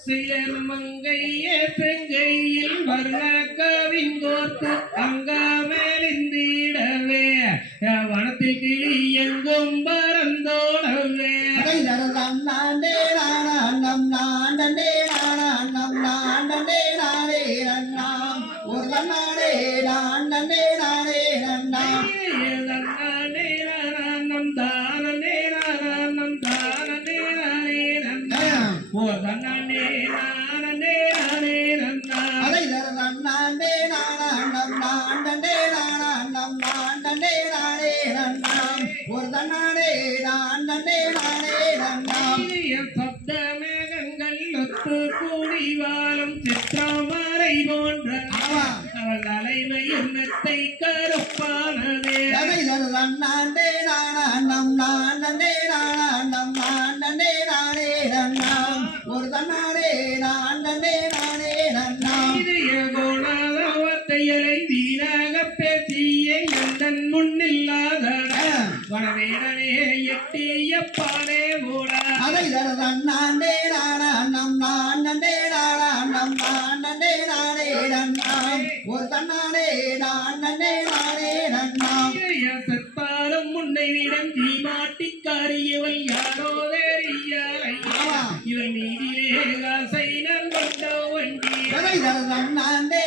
சிலர் மங்கைய செங்கையில் வர்ண கவிங்கோர்த்து அங்கமேலிந்திடவே வனத்தில் கிளி எங்கும் பறந்தோடவே நாண்டே நாணம் நாண்டே நாணம் நாண்டே நாடே நன்னாம் ஒரு நாடே நாண்டே நாடே நன்னாம் நானே நானம் தானே நானம் தானே நானே நன்னாம் நானே நானே நானே நன்னாம் அதை நாண்டே நாணம் நாண்டே நாணம் நாண்டே நாடே நன்னாம் ஒரு நாடே நாண்டே நாடே நன்னாம் சப்த மேகங்கள் ஒத்து கூடி வாழும் சித்திரமறை போன்ற அவள் அலைமையும் மெத்தை கருப்பானதே நாண்டே நாணம் நாண்டே நாணம் நாண்டே நாடே நன்னாம் ஒரு நாடே நாண்டே நாடே நன்னாம் குணாதவத்தையலை வீணாக பேசிய எந்தன் முன்னில்லாத வனவேடனே எட்டிய பாடே ஓட அதை நாண்டே நாணம் நாண்டே நாணம் நாண்டே நாடே நன்னாம் ஒரு நாடே நாண்டே நாடே நன்னாம் செத்தாலும் முன்னை விடம் தீமாட்டிக்காரியவள் யாரோ வேறியாரை இவன் மீதிலே காசை நண்பண்டோ வண்டி நாண்டே